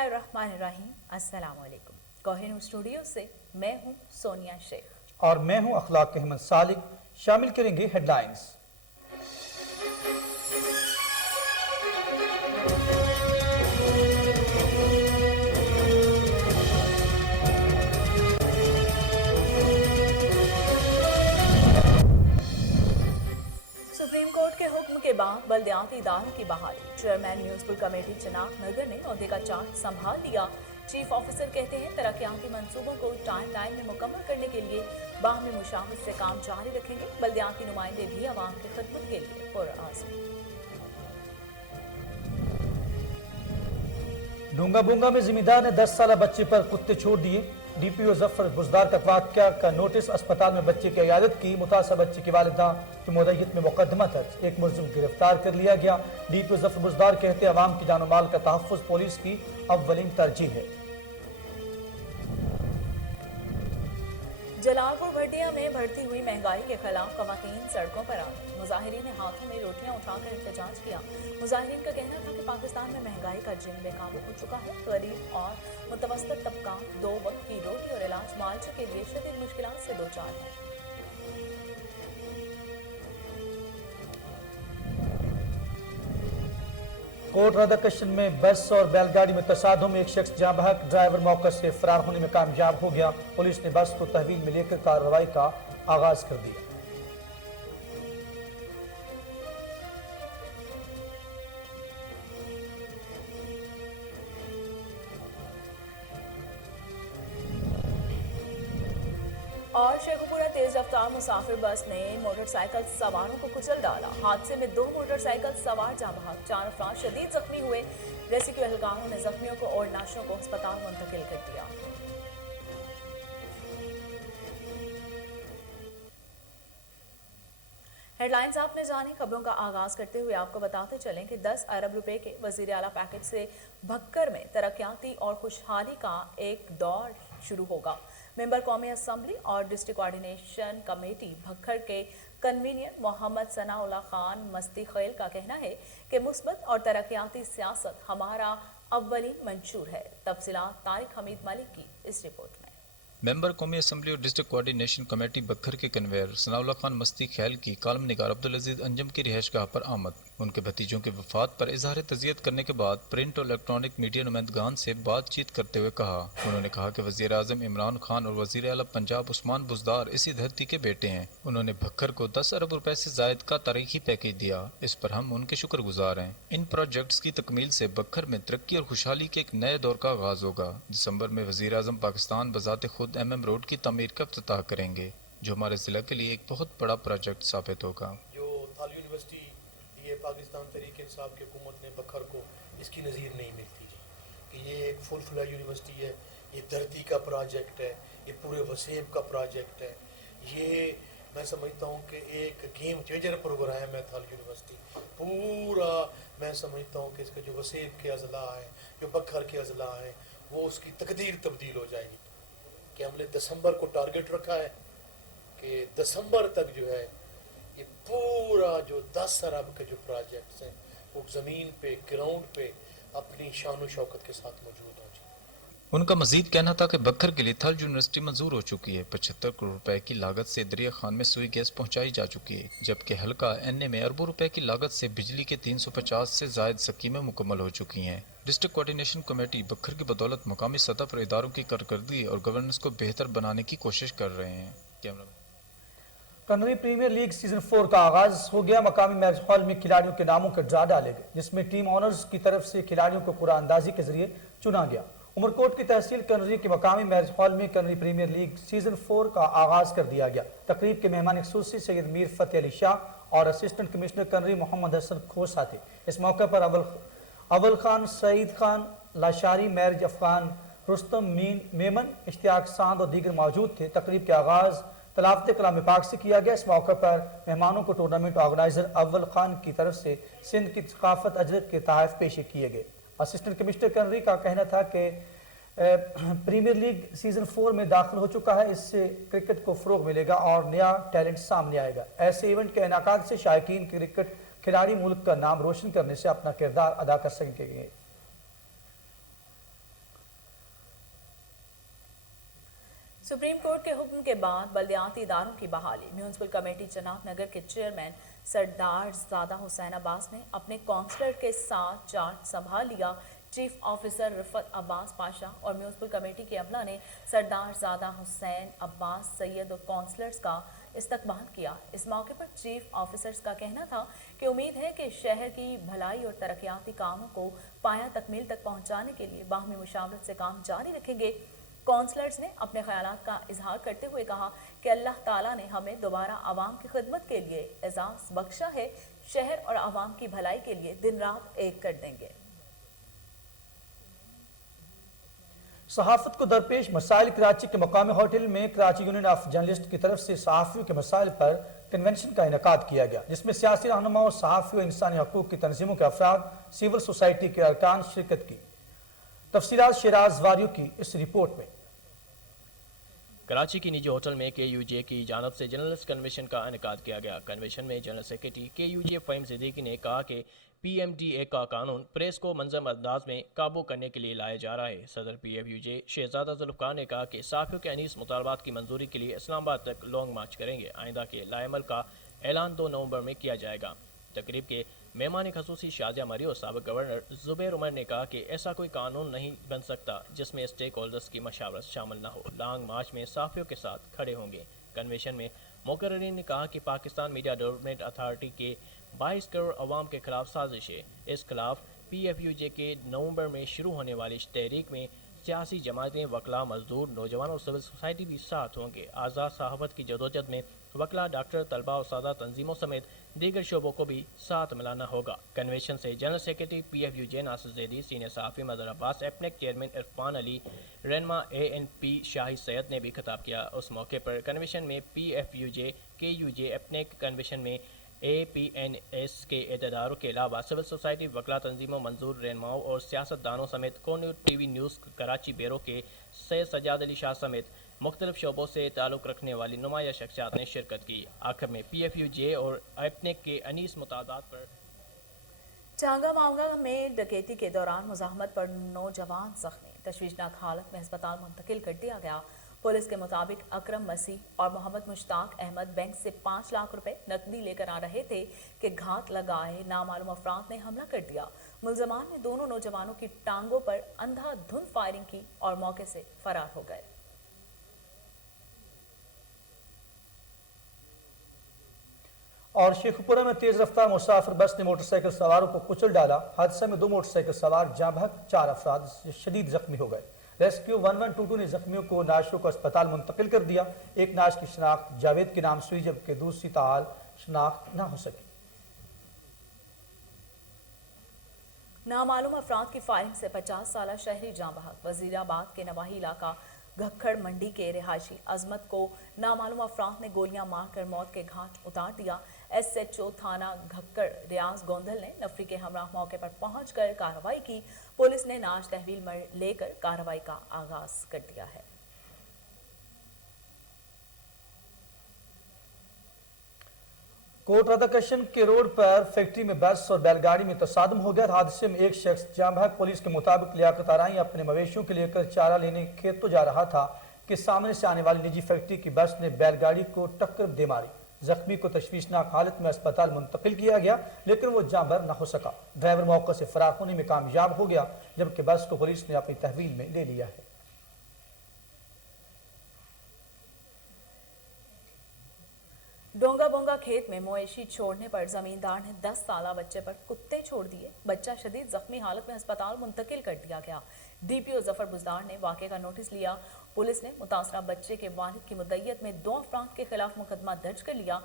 बिस्मिल्लाहिर्रहमानिर्रहीम। अस्सलाम वालेकुम। कोहिनूर स्टूडियो से मैं हूं सोनिया शेख और मैं हूं अखलाक अहमद सालिक। शामिल करेंगे हेडलाइंस। सुप्रीम कोर्ट के हुक्म के बाद बल्दियाती इदारों की बहाली। चेयरमैन म्यूनिसिपल कमेटी चिनाब नगर ने ओहदे का चार्ज संभाल लिया। चीफ ऑफिसर कहते हैं तरक्याती मंसूबों को टाइम लाइन में मुकम्मल करने के लिए बाहमी मुशावरत से काम जारी रखेंगे। बल्दियाती नुमाइंदे भी आवाम की खिदमत के लिए पुरअज़्म। डूंगा बूंगा में जिम्मेदार ने 10 साल बच्चे पर कुत्ते छोड़ दिए। डीपीओ जफर बुजदार का वाक़या का नोटिस। अस्पताल में बच्चे की इयादत की। मुतासर बच्चे की वालिदा की मुद्दत में मुकदमा दर्ज। एक मुलजिम गिरफ्तार कर लिया गया। डीपीओ जफर बुजदार कहते हैं अवाम की जान माल का तहफ़्फ़ुज़ पुलिस की अव्वलीन तरजीह है। जलालपुर भटिया में बढ़ती हुई महंगाई के खिलाफ खवातीन सड़कों पर आ गई। मुजाहिरीन ने हाथों में रोटियां उठाकर एहतजाज किया। मुजाहिरीन का कहना था कि पाकिस्तान में महंगाई का जिन बेकाबू हो चुका है। गरीब और मुतवस्तित तबका 2 वक्त की रोटी और इलाज मालचे के लिए शदीद मुश्किलात से दो चार है। कोट राधाकृष्ण में बस और बैलगाड़ी में तसादुम। एक शख्स जाँ बहक। ड्राइवर मौके से फरार होने में कामयाब हो गया। पुलिस ने बस को तहवील में लेकर कार्रवाई का आगाज कर दिया। और शेखुपुरा तेज रफ्तार मुसाफिर बस ने मोटरसाइकिल सवारों को कुचल डाला। हादसे में 2 मोटरसाइकिल सवार जाँ बहक। 4 अफराद शदीद जख्मी हुए। रेस्क्यू एहलकारों ने जख्मियों को और नाशों को अस्पताल मुंतकिल कर दिया। हेडलाइंस आपने जानी। खबरों का आगाज करते हुए आपको बताते चलें कि 10 अरब रुपए के वजीर आला पैकेज से भक्कर में तरक्याती और खुशहाली का एक दौर शुरू होगा। मेंबर कौमी असम्बली और डिस्ट्रिक्ट कोऑर्डिनेशन कमेटी भक्खर के कन्वीनियर मोहम्मद सनाउल्लाह खान मस्ती खैल का कहना है कि मुस्बत और तरक्याती सियासत हमारा अव्वलीन मंशूर है। तफसीलात तारिक हमीद मलिक की इस रिपोर्ट में। मेंबर कौमी असम्बली और डिस्ट्रिक्ट कोऑर्डिनेशन कमेटी बखर के कन्वेयर सनाउल्लाह खान मस्ती खैल की कालम निगार अब्दुल अजीज अंजम की रिहाइशगाह पर आमद। उनके भतीजों की वफात पर इजहार तज़ियत करने के बाद प्रिंट और इलेक्ट्रॉनिक मीडिया नुमाइंदगान से बातचीत करते हुए उन्होंने कहा कि वज़ीर आज़म इमरान खान और वज़ीर आला पंजाब उस्मान बुज़दार इसी धरती के बेटे हैं। उन्होंने भक्खर को 10 अरब रुपए से जायद का तारीखी पैकेज दिया। इस पर हम उनके शुक्रगुजार हैं। इन प्रोजेक्ट्स की तकमील से बखर में तरक्की और खुशहाली के एक नए दौर का आगाज होगा। दिसंबर में वज़ीर आज़म पाकिस्तान बजाते खुद MM रोड की तमीर का इफ्तिताह करेंगे, जो हमारे जिला के लिए एक बहुत बड़ा प्रोजेक्ट साबित होगा। जो थाल यूनिवर्सिटी ये पाकिस्तान तहरीक इंसाफ की हुकूमत ने बखर को इसकी नज़ीर नहीं मिलती कि ये एक फुल फ्लैज यूनिवर्सिटी है। ये धरती का प्रोजेक्ट है, ये पूरे वसेब का प्रोजेक्ट है। ये मैं समझता हूँ कि एक गेम चेंजर प्रोग्राम है थाल यूनिवर्सिटी। पूरा मैं समझता हूँ कि इसके जो वसेब के अजला हैं, जो बखर के अजला हैं, वो उसकी तकदीर तब्दील हो जाएगी। कि हमने दिसंबर को टारगेट रखा है कि दिसंबर तक जो है ये पूरा जो 10 अरब के जो प्रोजेक्ट्स हैं वो ज़मीन पे ग्राउंड पे अपनी शान व शौकत के साथ मौजूद हो जाए। उनका मजीद कहना था कि बखर के लिए थल यूनिवर्सिटी मंजूर हो चुकी है। 75 करोड़ रुपए की लागत से दरिया खान में सुई गैस पहुंचाई जा चुकी है, जबकि हल्का NA में अरबों रुपए की लागत से बिजली के 350 से जायद स्कीमें मुकम्मल हो चुकी हैं। डिस्ट्रिक्ट कोऑर्डिनेशन कमेटी बखर की बदौलत मकामी सतह पर इदारों की कारकर्दगी और गवर्नेंस को बेहतर बनाने की कोशिश कर रहे हैं। कनरी प्रीमियर लीग सीजन 4 का आगाज हो गया। मकामी मैच हॉल में खिलाड़ियों के नामों के ड्रा डाले गए, जिसमें टीम ऑनर्स की तरफ से खिलाड़ियों को कुरान अंदाजी के जरिए चुना गया। उमरकोट की तहसील कनरी के मकामी मैच हॉल में कनरी प्रीमियर लीग सीजन 4 का आगाज कर दिया गया। तकरीब के मेहमान खुसूसी सैयद मीर फतेह अली शाह और असिस्टेंट कमिश्नर कनरी मोहम्मद हसन खोसा थे। इस मौके पर अव्वल खान, सईद खान लाशारी, मैरज अफगान, रुस्तम मेमन, इश्तियाक सांद और दीगर मौजूद थे। तकरीब के आगाज तलावत कलाम पाक से किया गया। इस मौके पर मेहमानों को टूर्नामेंट ऑर्गेनाइजर अव्वल खान की तरफ से सिंध की सकाफत अजरत के तहफ़ पेश किए गए। असिस्टेंट कमिश्नर कनरी का कहना था कि प्रीमियर लीग सीजन 4 में दाखिल हो चुका है। इससे क्रिकेट को फ़रोग़ मिलेगा और नया टैलेंट सामने आएगा। ऐसे इवेंट के इनेकाद से शायकीन क्रिकेट खिलाड़ी मुल्क का नाम रोशन करने से अपना किरदार अदा कर सकेंगे। सुप्रीम कोर्ट के हुक्म के बाद बल्दियाती इदारों की बहाली। म्यूनसिपल कमेटी चनाब नगर के चेयरमैन सरदार ज़ादा हुसैन अब्बास ने अपने काउंसलर के साथ चार्ज संभाल लिया। चीफ ऑफिसर रिफत अब्बास पाशा और म्यूनसिपल कमेटी के अमला ने सरदार ज़ादा हुसैन अब्बास सैयद और काउंसलर्स का इस्तकबाल किया। इस मौके पर चीफ ऑफिसर्स का कहना था कि उम्मीद है कि शहर की भलाई और तरक्याती कामों को पाया तकमील तक पहुंचाने के लिए बाहमी मुशावरत से काम जारी रखेंगे। काउंसलर्स ने अपने ख्यालात का इजहार करते हुए कहा कि अल्लाह ताला ने हमें दोबारा आवाम की खिदमत के लिए एजाज बख्शा है। शहर और आवाम की भलाई के लिए दिन रात एक कर देंगे। सहाफत को दरपेश मसाइल। कराची के मकामी होटल में कराची यूनियन ऑफ जर्नलिस्ट की तरफ से सहाफ़ियों के मसाइल पर कन्वेंशन का इनेकाद किया गया, जिसमें सियासी रहनुमा और सहाफ़ियों, इंसानी हकूक़ की तंजीमों के अफराद, सिविल सोसाइटी के अरकान शिरकत की। तफसीलात शिराज वारियों की इस रिपोर्ट में। कराची की निजी होटल में KUJ की जानब से जर्नलिस्ट कन्वेंशन का इनेकाद किया गया। कन्वेंशन में general secretary KUJ Fahim Siddiqui ने कहा कि PMDA का कानून प्रेस को मंजम अंदाज में काबू करने के लिए लाया जा रहा है। सदर PFUJ शहजादा जुल्फ़िकार ने कहा कि सहाफ़ियों के अनीस मुतालबात की मंजूरी के लिए इस्लामाबाद तक लॉन्ग मार्च करेंगे। आइंदा के लाएमल का ऐलान 2 नवंबर में किया जाएगा। तकरीब के मेहमान खसूसी शाहजहां मरी और साबिक़ गवर्नर ज़ुबैर उमर ने कहा कि ऐसा कोई कानून नहीं बन सकता जिसमें स्टेक होल्डर्स की मशावरत शामिल न हो। लॉन्ग मार्च में सहाफ़ियों के साथ खड़े होंगे। कन्वेंशन में मुकर्रिरीन ने कहा कि पाकिस्तान मीडिया डेवलपमेंट अथॉरिटी के 22 करोड़ अवाम के खिलाफ साजिश है। इस खिलाफ PFUJ के नवंबर में शुरू होने वाली इस तहरीक में सियासी जमातें, वकला, मजदूर, नौजवान और सिविल सोसाइटी भी साथ होंगे। आज़ाद सहाफ़त की जदोजहद में वकला, डॉक्टर, तलबा और सादा तंजीमों समेत दीगर शोबों को भी साथ मिलाना होगा। कन्वेंशन से general secretary PFUJ Nasir Zaidi, senior सहाफ़ी मदर अब्बास, एपनेक चेयरमैन इरफान अली, रहनुमा ANP शाहिद सैयद ने भी खिताब किया। उस मौके पर कन्वेंशन में PFUJ, KUJ, एपनेक कन्वेंशन में APNS के अहदेदारों के अलावा सिविल सोसाइटी, वकला तंजीमों, मंजूर रहनुमाओं और सियासतदानों समेत कौनी TV न्यूज़ कराची ब्यूरो के सैयद सज्जाद अली शाह समेत मुख्तलिफ शोबों से ताल्लुक़ रखने वाली नुमाया शख्सियात ने शिरकत की। आखिर में PFUJ और एपनेक के अनीस मुतादात पर चांगा मांगा में डकैती के दौरान मुज़ाहमत पर नौजवान जख्मी, तशवीशनाक हालत में अस्पताल मुंतकिल कर दिया गया। पुलिस के मुताबिक अकरम मसीह और मोहम्मद मुश्ताक अहमद बैंक से 5 लाख रुपए नकदी लेकर आ रहे थे कि घात लगाए नामालूम अफराद ने हमला कर दिया। मुलजमान ने दोनों नौजवानों की टांगों पर अंधाधुंध फायरिंग की और मौके से फरार हो गए। और शेखपुरा में तेज रफ्तार मुसाफिर बस ने मोटरसाइकिल सवारों को कुचल डाला। हादसे में 2 मोटरसाइकिल सवार जाँ बहक, 4 अफराद शदीद जख्मी हो गए। रेस्क्यू 1122 ने जख्मियों को नाशों को अस्पताल मुंतकिल कर दिया। एक नाश की शनाख्त जावेद के नाम से हुई, जबकि दूसरी ताल शनाख्त न हो सकी। नामालूम अफराद की फायरिंग से 50 साला शहरी जाँ बहक। वजीराबाद के नवाही इलाका घक्कड़ मंडी के रिहायशी अजमत को नामालूम अफराद ने गोलियां मारकर मौत के घाट उतार दिया। SHO थाना घक्कड़ रियाज गोंधल ने नफरी के हमराह मौके पर पहुंचकर कार्रवाई की। पुलिस ने नाश तहवील लेकर कार्रवाई का आगाज कर दिया है। कोट राधाकृष्ण के रोड पर फैक्ट्री में बस और बैलगाड़ी में तसादम हो गया। हादसे में एक शख्स जाँ बहक। पुलिस के मुताबिक लियाकत आराई अपने मवेशियों के लेकर चारा लेने खेत तो जा रहा था कि सामने से आने वाली निजी फैक्ट्री की बस ने बैलगाड़ी को टक्कर दे मारी। जख्मी को तशवीशनाक हालत में अस्पताल मुंतकिल किया गया, लेकिन वो जाँ बहक न हो सका। ड्राइवर मौके से फरार होने में कामयाब हो गया, जबकि बस को पुलिस ने अपनी तहवील में ले लिया है। डोंगा बोंगा खेत में मवेशी छोड़ने पर जमींदार ने 10 साला बच्चे पर कुत्ते छोड़ दिए। बच्चा शदीद जख्मी हालत में अस्पताल मुंतकिल कर दिया गया। DPO जफर बुजदार ने वाक़े का नोटिस लिया। पुलिस ने मुतासरा बच्चे के वालिद की मुद्दईयत में 2 अफराद के खिलाफ मुकदमा दर्ज कर लिया।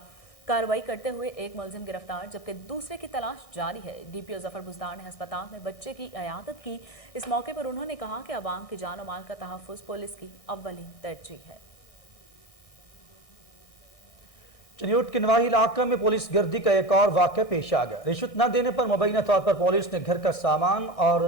कार्रवाई करते हुए एक मुलजिम गिरफ्तार, जबकि दूसरे की तलाश जारी है। DPO जफर बुजदार ने अस्पताल में बच्चे की इयादत की। इस मौके पर उन्होंने कहा कि अवाम की जान और माल का तहफ़्फ़ुज़ पुलिस की अव्वलीन तरजीह है। चनियोट के नवाही इलाका में पुलिस गर्दी का एक और वाक़या पेश आ गया। रिश्वत न देने पर मुबैना तौर पर पुलिस ने घर का सामान और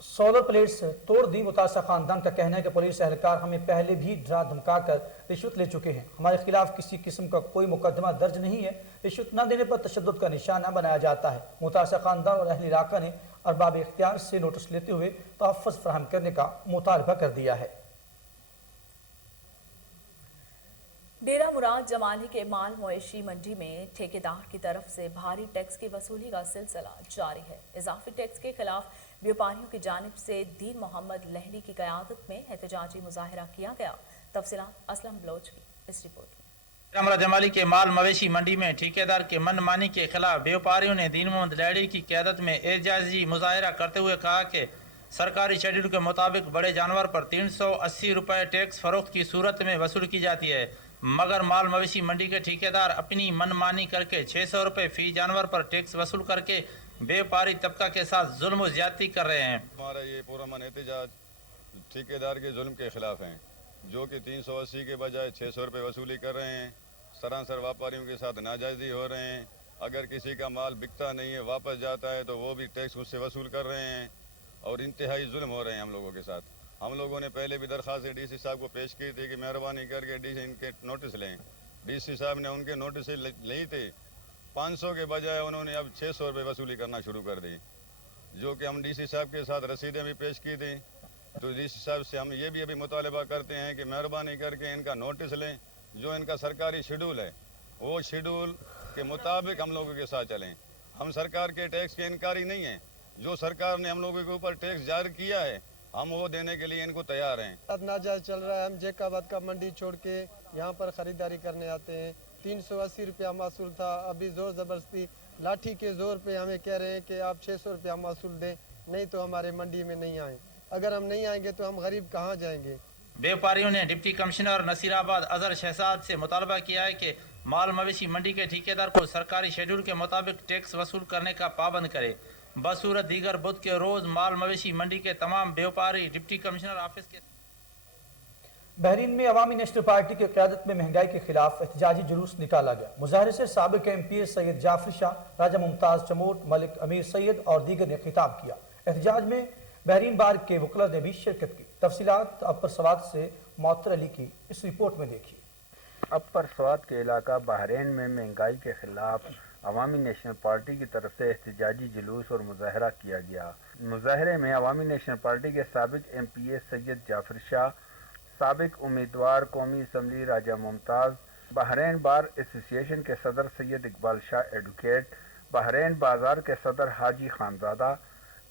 सोलर प्लेट्स तोड़ दी। मुतासा खानदान का कहना है कि पुलिस एहलकार हमें पहले भी डरा धमका कर रिश्वत ले चुके हैं। हमारे खिलाफ किसी किस्म का कोई मुकदमा दर्ज नहीं है। रिश्वत न देने पर तशद्दुद का निशाना बनाया जाता है। मुतासा खानदान और अहल इलाका ने अरबाब इख्तियार से नोटिस लेते हुए तहफ़्फ़ुज़ फराहम करने का मुतालबा कर दिया है। डेरा मुराद जमाली के माल मवेशी मंडी में ठेकेदार की तरफ से भारी टैक्स की वसूली का सिलसिला जारी है। इजाफी टैक्स के खिलाफ व्यापारियों की जानिब से दीन मोहम्मद लहरी की क़यादत में एहतजाजी मुजाहरा किया गया। तफसीलात असलम बलोच की इस रिपोर्ट में। डेरा मुराद जमाली के माल मवेशी मंडी में ठेकेदार के मनमानी के खिलाफ व्यापारियों ने दीन मोहम्मद लहरी की क़यादत में एहतजाजी मुजाहरा करते हुए कहा कि सरकारी शेड्यूल के मुताबिक बड़े जानवर पर 380 रुपये टैक्स फरोख्त की सूरत में वसूल की जाती है, मगर माल मवेशी मंडी के ठेकेदार अपनी मनमानी करके 600 रुपये फी जानवर पर टैक्स वसूल करके व्यापारी तबका के साथ जुल्म और ज्यादती कर रहे हैं। हमारा ये पुरअमन एहतजाज ठेकेदार के जुल्म के खिलाफ हैं, जो कि 380 के बजाय 600 रुपये वसूली कर रहे हैं। सरासर व्यापारियों के साथ नाजायजी हो रहे हैं। अगर किसी का माल बिकता नहीं है, वापस जाता है, तो वो भी टैक्स उससे वसूल कर रहे हैं और इंतहाई जुल्म हो रहे हैं हम लोगों के साथ। हम लोगों ने पहले भी दरख्वास्त डीसी साहब को पेश की थी कि मेहरबानी करके डीसी इनके नोटिस लें। डीसी साहब ने उनके नोटिस ली थे। 500 के बजाय उन्होंने अब 600 रुपये वसूली करना शुरू कर दी, जो कि हम डीसी साहब के साथ रसीदें भी पेश की थी। तो डीसी साहब से हम ये भी अभी मुतालबा करते हैं कि मेहरबानी करके इनका नोटिस लें। जो इनका सरकारी शेड्यूल है, वो शेड्यूल के मुताबिक हम लोगों के साथ चलें। हम सरकार के टैक्स के इनकारी नहीं हैं। जो सरकार ने हम लोगों के ऊपर टैक्स जारी किया है, हम वो देने के लिए इनको तैयार हैं। अब नाजायज चल रहा है। हम जेकाबाद का मंडी छोड़ के यहाँ पर ख़रीदारी करने आते हैं। 380 रुपया मासूल था, अभी ज़ोर ज़बरदस्ती लाठी के ज़ोर पे हमें कह रहे हैं कि आप 600 रुपया मासूल दें, नहीं तो हमारे मंडी में नहीं आएँ। अगर हम नहीं आएंगे तो हम गरीब कहाँ जाएंगे। व्यापारियों ने डिप्टी कमिश्नर नसीराबाद अजहर शहजाद से मुतालबा किया है कि माल मवेशी मंडी के ठेकेदार को सरकारी शेड्यूल के मुताबिक टैक्स वसूल करने का पाबंद करे। बसूरत दीगर बुध के रोज माल मवेशी मंडी के तमाम व्यापारी डिप्टी कमिश्नर ऑफिस के बहरीन में अवामी नेशनल पार्टी की क़यादत में महंगाई के खिलाफ एहतजाजी जुलूस निकाला गया। मुजाहरे से साबिक MP सैयद जाफर शाह, राजा मुमताज़ चमोट, मलिक अमीर सैयद और दीगर ने खिताब किया। एहतजाज में बहरीन बार के वकला ने भी शिरकत की। तफसीलात अपर सवाद से मौतर अली की इस रिपोर्ट में देखिए। अपर स्वात के इलाका बहरीन में महंगाई के खिलाफ अवामी नेशनल पार्टी की तरफ से एहतजाजी जुलूस और मुजाहरा किया गया। मुजाहरे में अवामी नेशनल पार्टी के साबिक MP सैयद जाफर शाह, साबिक उम्मीदवार कौमी असम्बली राजा मुमताज़, बहरीन बार एसोसिएशन के सदर सैयद इकबाल शाह एडवोकेट, बहरीन बाजार के सदर हाजी खानजादा,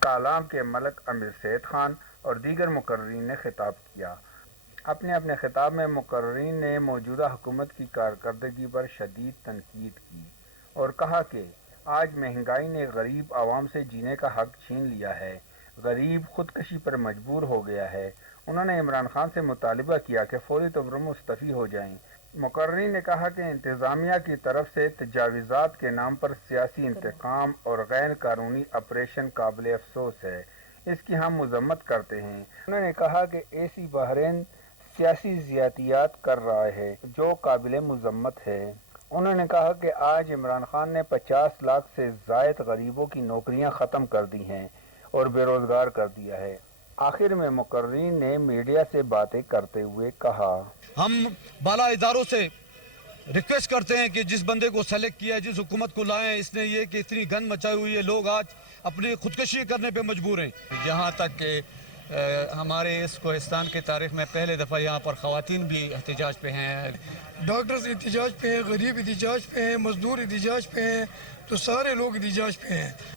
कालाम के मलक अमीर सैयद खान और दीगर मुकर्रीन ने खिताब किया। अपने अपने खिताब में मुकर्रीन ने मौजूदा हुकूमत की कारकर्दगी पर शदीद तनकीद की और कहा कि आज महंगाई ने गरीब आवाम से जीने का हक छीन लिया है, गरीब खुदकशी पर मजबूर हो गया है। उन्होंने इमरान खान से मुतालिबा किया कि फौरी तौर पर मुस्तफ़ी हो जाएं। मुकर्रीन ने कहा कि इंतज़ामिया की तरफ से तजावीज़ात के नाम पर सियासी इंतकाम और गैर कानूनी ऑपरेशन काबिल अफसोस है, इसकी हम मजम्मत करते हैं। उन्होंने कहा कि ऐसी बहरीन सियासी ज़ियादतियात कर रहा है जो काबिल मजम्मत है। उन्होंने कहा कि आज इमरान खान ने 50 लाख से ज़ायद गरीबों की नौकरियां ख़त्म कर दी हैं और बेरोज़गार कर दिया है। आखिर में मुकर्रीन ने मीडिया से बातें करते हुए कहा, हम बाला इदारों से रिक्वेस्ट करते हैं कि जिस बंदे को सेलेक्ट किया है, जिस हुकूमत को लाए हैं, इसने ये कि इतनी गंद मचाई हुई है, लोग आज अपनी खुदकशी करने पे मजबूर हैं। जहाँ तक कि हमारे इस कोहिस्तान की तारीख में पहले दफ़ा यहाँ पर ख़वातीन भी एहतजाज पे हैं। डॉक्टर्स एहतजाज पे हैं, गरीब एहतजाज पे हैं, मजदूर एहतजाज पे हैं, तो सारे लोग एहतजाज पे हैं।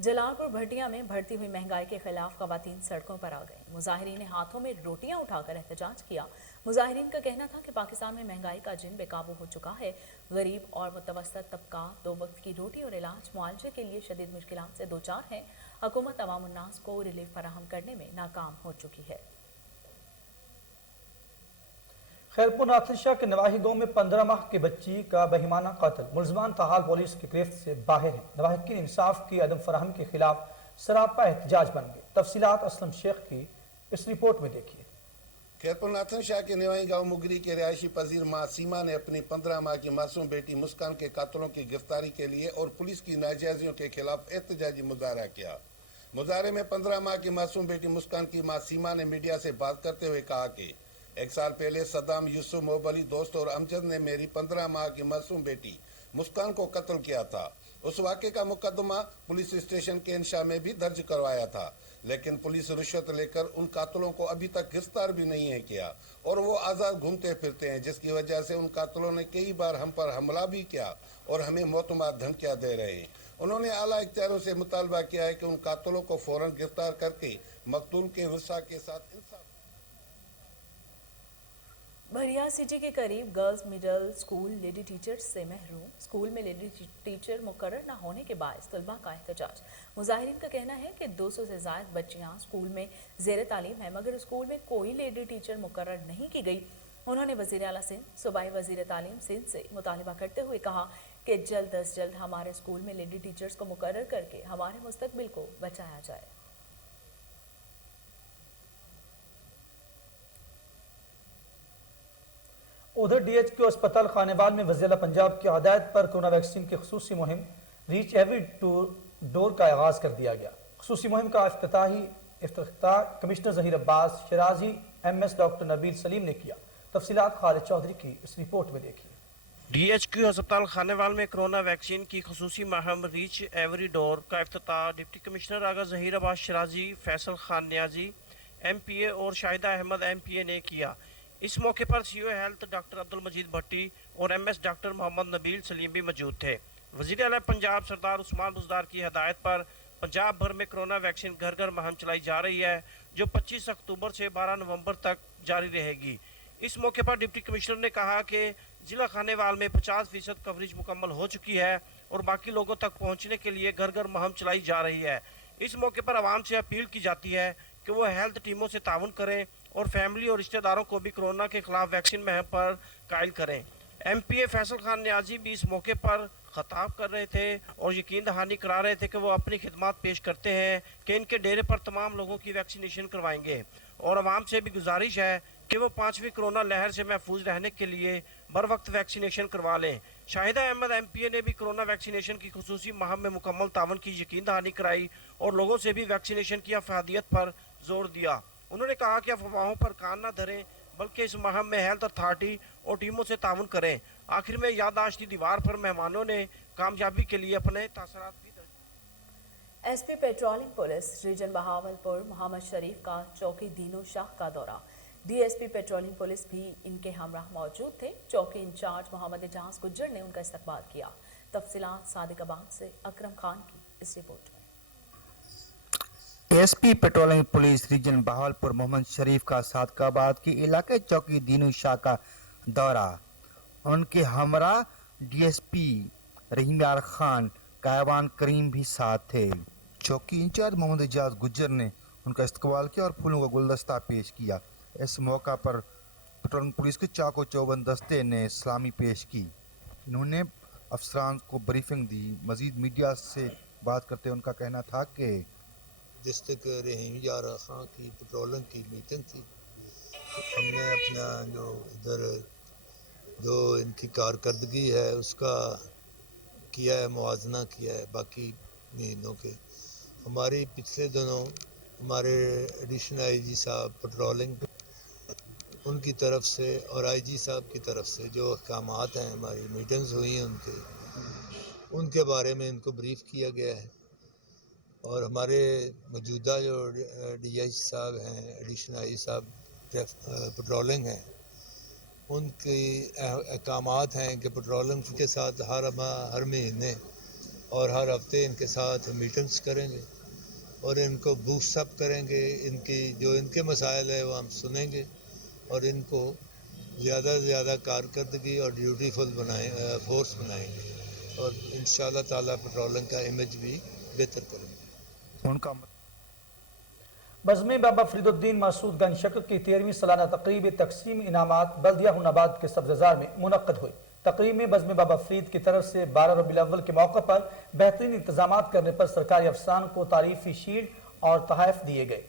जलालपुर भटिया में बढ़ती हुई महंगाई के खिलाफ खवातीन सड़कों पर आ गए। मुजाहिरीन ने हाथों में रोटियां उठाकर एहतजाज किया। मुजाहिरीन का कहना था कि पाकिस्तान में महंगाई का जिन बेकाबू हो चुका है। गरीब और मुतवस्सत तबका 2 वक्त की रोटी और इलाज मुआवजे के लिए शदीद मुश्किलात से दो चार है। हुकूमत अवाम उन्नास को रिलीफ फराहम करने में नाकाम हो चुकी है। खैरपुर नाथिर शाह के नवाही गांव में 15 माह की बच्ची का बहिमाना कत्ल। मुलजमान ताहाल पुलिस की गिरफ्त से बाहर हैं। नवाहिकीन इंसाफ की अदम फराहमी के खिलाफ सरापा एहतजाज बन गए। तफसीलात असलम शेख की इस रिपोर्ट में देखिए। खैरपुर नाथिर शाह के नवाही गांव मुगरी के रिहायशी पजीर माँ सीमा ने अपनी 15 माह की मासूम बेटी मुस्कान के कातलों की गिरफ्तारी के लिए और पुलिस की नाजायजियों के खिलाफ एहतजाजी मुजाहरा किया। मुजाहरे में 15 माह की मासूम बेटी मुस्कान की माँ सीमा ने मीडिया से बात करते हुए कहा कि 1 साल पहले सद्दाम, यूसुफ, मोहब अली दोस्त और अमजद ने मेरी 15 माह की मासूम बेटी मुस्कान को कत्ल किया था। उस वाक़े का मुकदमा पुलिस स्टेशन के इंशा में भी दर्ज करवाया था, लेकिन पुलिस रिश्वत लेकर उन कातलों को अभी तक गिरफ्तार भी नहीं है किया और वो आज़ाद घूमते फिरते हैं, जिसकी वजह से उन कातलों ने कई बार हम पर हमला भी किया और हमें मौतमार धमकियां दे रहे हैं। उन्होंने आला इख्तियारों से मुतालबा किया है कि उन कातलों को फौरन गिरफ्तार करके मकतूल के वरसा के साथ इंसाफ। बरिया सिटी के करीब girls middle school lady teachers से महरूम। स्कूल में लेडी टीचर मुकर्रर न होने के बायस तलबा का एहतजाज। मुजाहिरीन का कहना है कि 200 से ज़ायद बच्चियां स्कूल में ज़ेर तालीम है, मगर स्कूल में कोई लेडी टीचर मुकर्रर नहीं की गई। उन्होंने वज़ीर आला सिंध, सूबाई वज़ीर तालीम सिंध से मुतालबा करते हुए कहा कि जल्द अज जल्द हमारे स्कूल में लेडी टीचर्स को मुकर्रर करके हमारे मुस्तकबिल को बचाया जाए। उधर DHQ अस्पताल खानेवाल में वज़ीर पंजाब की हदायत पर कोरोना वैक्सीन की खसूसी मुहिम रीच एवरी डोर का आगाज कर दिया गया। खसूसी मुहिम का इफ्तिताह commissioner Zaheer Abbas शराजी MS doctor Nabeel Salim ने किया। तफसीलात खालिद चौधरी की इस रिपोर्ट में देखिए। DHQ अस्पताल खानेवाल में कोरोना वैक्सीन की खसूसी मुहिम रीच एवरी डोर का इफ्तिताह डिप्टी कमिश्नर आगा ज़हीर अब्बास शराजी, फैसल खान न्याजी MPA और शाहिदा अहमद MPA ने किया। इस मौके पर CEO हेल्थ डॉक्टर अब्दुल मजीद भट्टी और MS डॉक्टर मोहम्मद नबील सलीम भी मौजूद थे। वज़ीर आला पंजाब सरदार उस्मान बुज़दार की हदायत पर पंजाब भर में कोरोना वैक्सीन घर घर मुहिम चलाई जा रही है, जो 25 अक्टूबर से 12 नवंबर तक जारी रहेगी। इस मौके पर डिप्टी कमिश्नर ने कहा कि जिला खानेवाल में 50% कवरेज मुकम्मल हो चुकी है और बाकी लोगों तक पहुँचने के लिए घर घर मुहिम चलाई जा रही है। इस मौके पर आवाम से अपील की जाती है कि वो हेल्थ टीमों से ताउन करें और फैमिली और रिश्तेदारों को भी कोरोना के खिलाफ वैक्सीन मुहिम पर कायल करें। MPA फैसल खान न्याजी भी इस मौके पर खताब कर रहे थे और यकीन दहानी करा रहे थे कि वो अपनी खिदमत पेश करते हैं कि इनके डेरे पर तमाम लोगों की वैक्सीनेशन करवाएंगे और आवाम से भी गुजारिश है कि वो 5वीं कोरोना लहर से महफूज रहने के लिए बर वक्त वैक्सीनेशन करवा लें। शाहिदा अहमद MPA ने भी कोरोना वैक्सीनेशन की खुसूसी मुहिम में मुकम्मल तावन की यकीन दहानी कराई और लोगों से भी वैक्सीनेशन की अफादियत पर जोर दिया। उन्होंने कहा कि अफवाहों पर कान न धरें, बल्कि इस मुहिम में हेल्थ अथॉरिटी और टीमों से ताउन करें। आखिर में याददाश्ती दीवार पर मेहमानों ने कामयाबी के लिए अपने तासरात भी SP patrolling police region Bahawalpur Mohammad Sharif का चौकी दीनों शाह का दौरा। DSP पेट्रोलिंग पुलिस भी इनके हमराह मौजूद थे। चौकी इंचार्ज मोहम्मद एजाज गुज्जर ने उनका इस्तकबाल किया। तफसीलात सादिकाबाद से अकरम खान की इस रिपोर्ट में। SP patrolling police region Bahawalpur Mohammad Sharif का सादिकाबाद के इलाके चौकी दीनू शाह का दौरा। उनके हमरा DSP रहीम यार खान कायवान करीम भी साथ थे। चौकी इंचार्ज मोहम्मद एजाज गुज्जर ने उनका इस्तकबाल किया और फूलों का गुलदस्ता पेश किया। इस मौका पर पेट्रोलिंग पुलिस के चाको चौबंद दस्ते ने सलामी पेश की। इन्होंने अफसरान को ब्रीफिंग दी। मजीद मीडिया से बात करते उनका कहना था कि डिस्ट्रिक्ट रहीम यार खां की पेट्रोलिंग की मीटिंग थी, हमने अपना जो इधर जो इनकी कारकर्दगी है उसका किया है, मुआवजना किया है बाकी महीनों के। हमारी पिछले दिनों हमारे एडिशनल IG साहब पेट्रोलिंग उनकी तरफ से और IG साहब की तरफ से जो अहकामात हैं, हमारी मीटिंग्स हुई हैं उनके बारे में इनको ब्रीफ किया गया है और हमारे मौजूदा जो DIG साहब हैं, एडिशनल IG साहब पेट्रोलिंग हैं, उनकी अहकामात हैं कि पेट्रोलिंग के साथ हर महीने और हर हफ्ते इनके साथ मीटिंग्स करेंगे और इनको बूस्ट अप करेंगे। इनके मसाइल है वो हम सुनेंगे और इनको ज़्यादा से ज़्यादा कारकर्दगी और ड्यूटीफुल फोर्स बनाएंगे और इंशाअल्लाह ताला पेट्रोलिंग का इमेज भी बेहतर करेंगे। उनका बज़्म बाबा फरीदुद्दीन मसूद गंज शक्र की 13वीं सालाना तकरीब तकसीम इनामात बल्दिया हुनाबाद के सब्ज़ार में मुनक्कद हुई। तकरीब में बज़्म बाबा फरीद की तरफ से 12 रबीउल अव्वल के मौके पर बेहतरीन इंतजाम करने पर सरकारी अफसरान को तारीफी शील्ड और तोहफ़े दिए गए।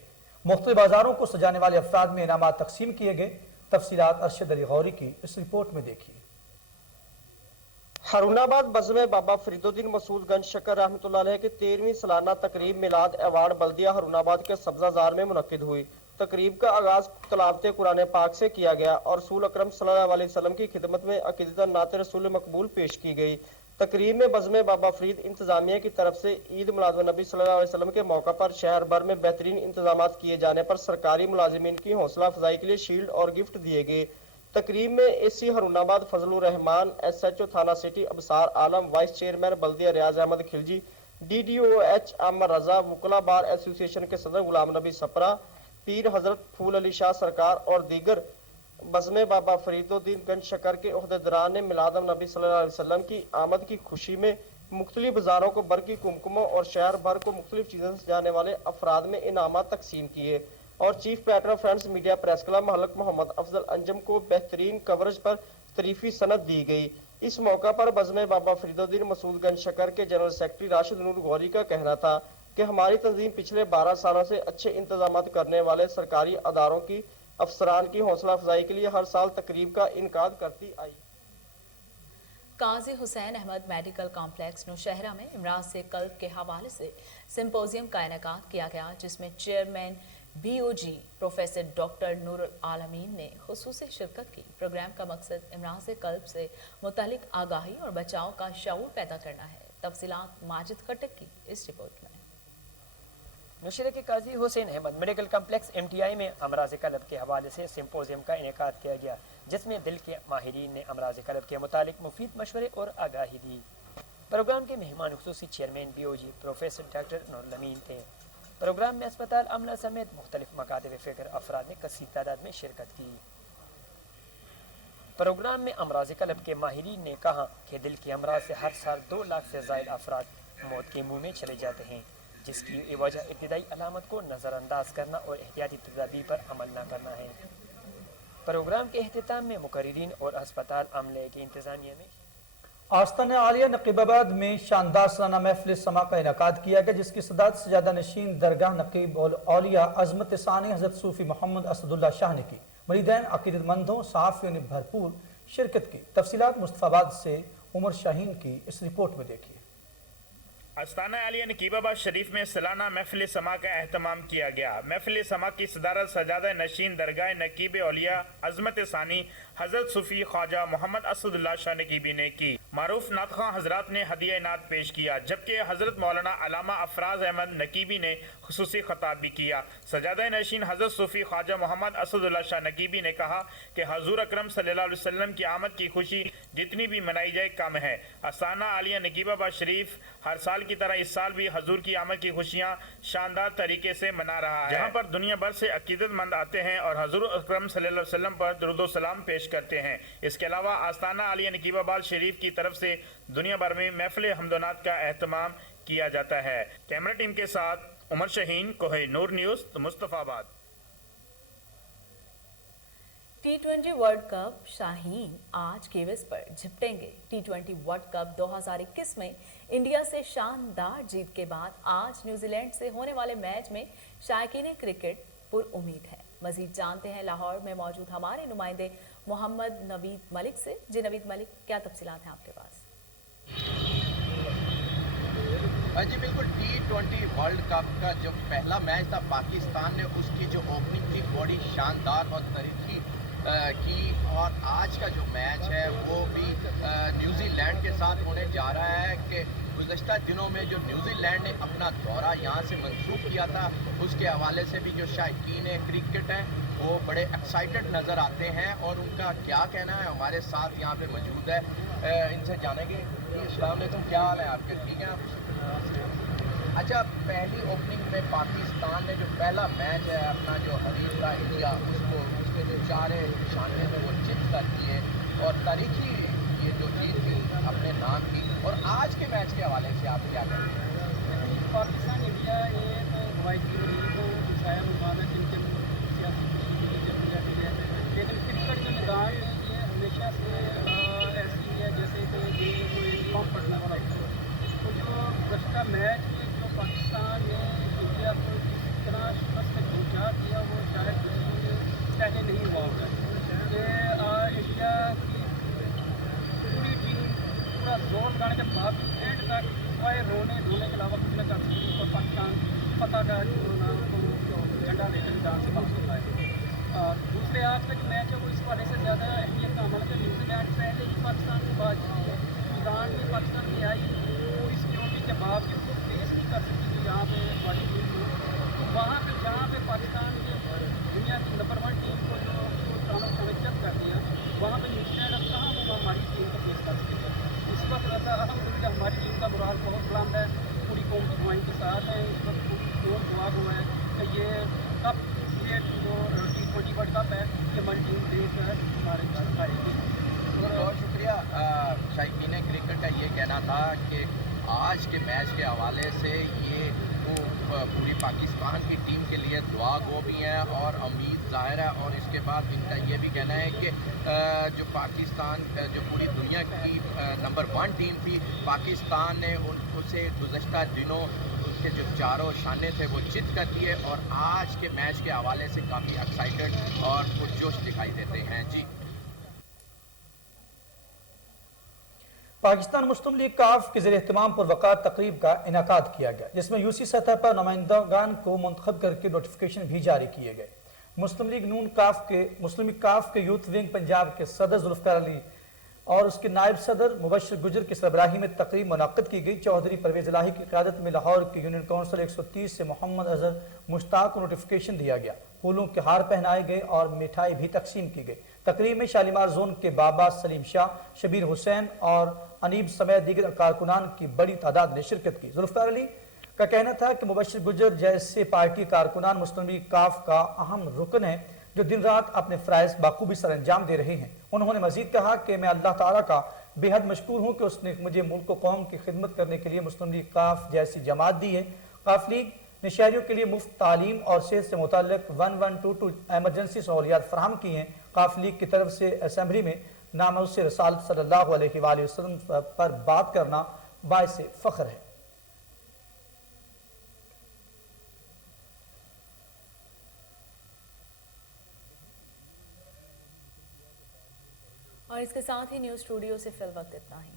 मुख्तलिफ बाजारों को सजाने वाले अफराद में इनामात तकसीम किए गए। तफसीलात अरशद अली गौरी की इस रिपोर्ट में देखिए। हरुनाबाद बज़्म बाबा फरीदुद्दीन मसूद गंज शक्र रहमतुल्लाह अलैह की 13वीं सालाना तकरीब मिलाद अवार्ड बल्दिया हरुनाबाद के सब्ज़ाजार में मुनक्किद हुई। तकरीब का आगाज तलावत कुरान पाक से किया गया और रसूल अकरम सल्लल्लाहु अलैहि वसल्लम की खिदमत में अकीदतन नात रसूल मकबूल पेश की गई। तकरीब में बज़्म बाबा फरीद इंतजामिया की तरफ से ईद मिलादुन्नबी सल्लल्लाहु अलैहि वसल्लम के मौका पर शहर भर में बेहतरीन इंतजाम किए जाने पर सरकारी मुलाजिमीन की हौसला अफजाई के लिए शील्ड और गिफ्ट दिए गए। तकरीब में एसी हरुणाबाद फजलुर रहमान, SHO थाना सिटी अबसार आलम, वाइस चेयरमैन बल्दिया रियाज अहमद खिलजी, DDOH अमर रजा, वकला बार एसोसिएशन के सदर गुलाम नबी सपरा, पीर हजरत फूल अली शाह सरकार और दीगर बज़्म बाबा फरीदुद्दीन गंज शकर के ओहदेदारान ने मिलाद नबी सल्लल्लाहु अलैहि वसल्लम की आमद की खुशी में मुख्तलिफ बाजारों को बरकी कुमकुमों और शहर भर को मुख्तलिफ चीज़ें से जाने वाले अफराद में इनामात तकसीम किए और chief patron friends media press club महलक मोहम्मद अफजल अंजम को बेहतरीन कवरेज पर तरीफी सनद दी गई। इस मौका पर बज़्म बाबा फरीदुद्दीन मसूद गंज शकर के जनरल सेक्रेटरी राशिद नूर गौरी का कहना था कि हमारी तंजीम पिछले 12 सालों से अच्छे इंतजाम करने वाले सरकारी अदारों की अफसरान की हौसला अफजाई के लिए हर साल तकरीब का इनकाद करती आई। काजी हुसैन अहमद मेडिकल कॉम्प्लेक्स नौशहरा में इमराज से कल्ब के हवाले से सिंपोजियम का इनेकाद किया गया, जिसमें chairman BOG professor doctor Noorul Alamin ने खुसूसी शिरकत की। प्रोग्राम का मकसद इमराज से कल्ब से मुतालिक आगाही और बचाव का शऊर पैदा करना है। तफसीलात माजिद खटक की इस रिपोर्ट में। नौशहरा के Qazi Hussain Ahmad medical complex MTI में अमराज कल्ब के हवाले से सिंपोजियम का इनेकाद किया गया, जिसमें दिल के माहिरीन ने अमराज कल्ब के मुतालिक मुफीद मशवरे और आगाही दी। प्रोग्राम के मेहमान खुसूसी chairman BOG professor doctor Noorul Alameen थे। प्रोग्राम में अस्पताल अमला समेत मुख्तलिफ मकातब फ़िक्र अफराद ने कसीर तादाद में शिरकत की। प्रोग्राम में अमराज कल्ब के माहिरीन ने कहा कि दिल के अमराज से हर साल 2 लाख से ज़ायद अफराद मौत के मुँह में चले जाते हैं, जिसकी वजह इब्तिदाई अलामत को नज़रअंदाज करना और एहतियाती तदाबीर पर अमल न करना है। प्रोग्राम के अख्तिताम में मुकर्रिरीन और अस्पताल अमले की इंतज़ामिया में आस्ताना आलिया नकीबाबाद में शानदार सालाना महफिल समा का इनेकाद किया गया, जिसकी सदारत सजादा नशीन दरगाह नकीब औलिया अज़मत सानी हज़रत सूफ़ी मोहम्मद असदुल्ला शाह ने की। मरीदैन अक़ीदतमंदों सहाफ़ियों ने भरपूर शिरकत की। तफसीलात मुस्तफ़ाबाद से उमर शाहीन की इस रिपोर्ट में देखिए। आस्ताना आलिया नकीबाबाद शरीफ में सालाना महफिल समा का एहतमाम किया गया। महफिल समा की सदारत सजादा नशीन दरगाह नकीब औलिया अज़मत सानी हज़रत सूफ़ी ख्वाजा मोहम्मद असदुल्ला शाह नकीबी ने की। मारूफ नातख़्वां हज़रात ने हदिया नात पेश किया, जबकि हज़रत मौलाना अलामा अफराज अहमद नकीबी ने खुसूसी खताब भी किया। सजादा नशीन हज़रत सूफ़ी ख्वाजा मोहम्मद असदुल्ला शाह नकीबी ने कहा कि हज़ूर अकरम सल्लल्लाहु अलैहि वसल्लम की आमद की खुशी जितनी भी मनाई जाए कम है। आस्ताना आलिया नकीबाबाद शरीफ हर साल की तरह इस साल भी हजूर की आमद की खुशियाँ शानदार तरीके से मना रहा है, जहाँ पर दुनिया भर से अकीदतमंद आते हैं और हजूर अकरम सल्लल्लाहु अलैहि वसल्लम पर दुरूद सलाम पेश करते हैं। इसके अलावा आस्ताना आलिया नकीबाबाद शरीफ की तरफ से दुनिया भर में महफिल हमदोनात का एहतमाम किया जाता है। कैमरा टीम के साथ Umar Shaheen, Kohe Noor news, Mustafabad. T20 world cup Shaheen आज केवस पर झपटेंगे। T20 वर्ल्ड कप 2021 में इंडिया से शानदार जीत के बाद आज न्यूजीलैंड से होने वाले मैच में शायकीन क्रिकेट पुरउम्मीद है। मजीद जानते हैं लाहौर में मौजूद हमारे नुमाइंदे मोहम्मद नवीद मलिक से। जी नवीद मलिक, क्या तफसीलात हैं आपके पास? जी बिल्कुल, T20 वर्ल्ड कप का जो पहला मैच था पाकिस्तान ने उसकी जो ओपनिंग थी बड़ी शानदार और तरीकी की, और आज का जो मैच है वो भी न्यूजीलैंड के साथ होने जा रहा है कि गुज़श्ता दिनों में जो न्यूजीलैंड ने अपना दौरा यहाँ से मंसूख किया था, उसके हवाले से भी जो शायकीन क्रिकेट हैं वो बड़े एक्साइटेड नज़र आते हैं और उनका क्या कहना है हमारे साथ यहाँ पे मौजूद है। इनसे जानेंगे। अस्सलाम वालेकुम, क्या हाल है आपके? ठीक है आप? अच्छा, पहली ओपनिंग में पाकिस्तान ने जो पहला मैच है अपना जो हरीफ था इंडिया, उसको उसके जो 4 निशाने में वो चित कर दिए और तारीखी ये जो जीत थी अपने नाम की, और आज के मैच के हवाले से आप क्या कहेंगे? पाकिस्तान इंडिया एक रवायती दिखाया मुकाबला जिनके सियासी जमहूरियत के लिए, लेकिन क्रिकेट के मैदान में ये हमेशा से ऐसी है जैसे कि ये कोई कम पड़ने वाला होता है। तो जो गुज़श्ता मैच में जो पाकिस्तान ने इंडिया को जिस तरह शिकस्त से पहुँचा दिया वो शायद पहले नहीं हुआ होगा कि इंडिया की पूरी टीम पूरा जोर लगाने के बाद एंड तक सिवाय रोने धोने के अलावा कुछ न कर सकती और पाकिस्तान फतह का झंडा लेकर मैदान से वापस होता है। दूसरे आज का जो मैच है वो इस वाले से ज़्यादा अहमियत का अमल है। न्यूजीलैंड पहले ही पाकिस्तान को बात की है, मैदान में पाकिस्तान ये कप ये जो T20 वर्ल्ड कप है ये हमारी टीम देख कर हमारे घर आएगी। बहुत शुक्रिया। शायकीन क्रिकेट का ये कहना था कि आज के मैच के हवाले से ये पूरी पाकिस्तान की टीम के लिए दुआ गो भी हैं और उम्मीद ज़ाहिर है, और इसके बाद इनका ये भी कहना है कि जो पाकिस्तान जो पूरी दुनिया की नंबर 1 टीम थी, पाकिस्तान ने उसे गुज़श्ता दिनों उसके जो चारों शाने थे वो चित कर दिए और आज के मैच के हवाले से काफ़ी एक्साइटेड और पुरजोश दिखाई देते हैं। जी, पाकिस्तान मुस्लिम लीग काफ के ज़रिए एहतमाम पुरवकार तकरीब का इनेकाद किया गया, जिसमें यूसी सतह पर नुमाइंदगान को मुंतखब करके नोटिफिकेशन भी जारी किए गए। मुस्लिम लीग काफ के यूथ विंग पंजाब के सदर जुल्फ़िकार अली और उसके नायब सदर मुबशर गुजर की सरबराही में तकरीब मुनक़्क़द की गई। चौधरी परवेज़ इलाही की क़यादत में लाहौर के यूनियन काउंसिल 130 से मोहम्मद अजहर मुश्ताक को नोटिफिकेशन दिया गया। फूलों के हार पहनाए गए और मिठाई भी तकसीम की गई। तकरीब में शालीमार जोन के बाबा सलीम शाह, शबीर हुसैन और अनीब समेत दीगर कारकुनान की बड़ी तादाद ने शिरकत की। जुल्फ़िकार अली का कहना था कि मुबशर गुजर जैसे पार्टी कारकुनान मुस्लिम लीग काफ का अहम रुकन है जो दिन रात अपने फ़राइज़ बाखूबी सर अंजाम दे रहे हैं। उन्होंने मज़ीद कहा कि मैं अल्लाह ताला का बेहद मशकूर हूँ कि उसने मुझे मुल्क व कौम की खिदमत करने के लिए मुस्लिम लीग काफ जैसी जमात दी है। काफ लीग ने शहरियों के लिए मुफ्त तालीम और सेहत से मुतल्लिक 1122 एमरजेंसी सहूलियात फराहम की हैं। काफ लीग की तरफ से असम्बली में नामौसे रसालत सल्लल्लाहु अलैहि वसल्लम पर बात करना बाइस फ़ख्र है। और इसके साथ ही न्यूज़ स्टूडियो से फिल वक्त इतना ही।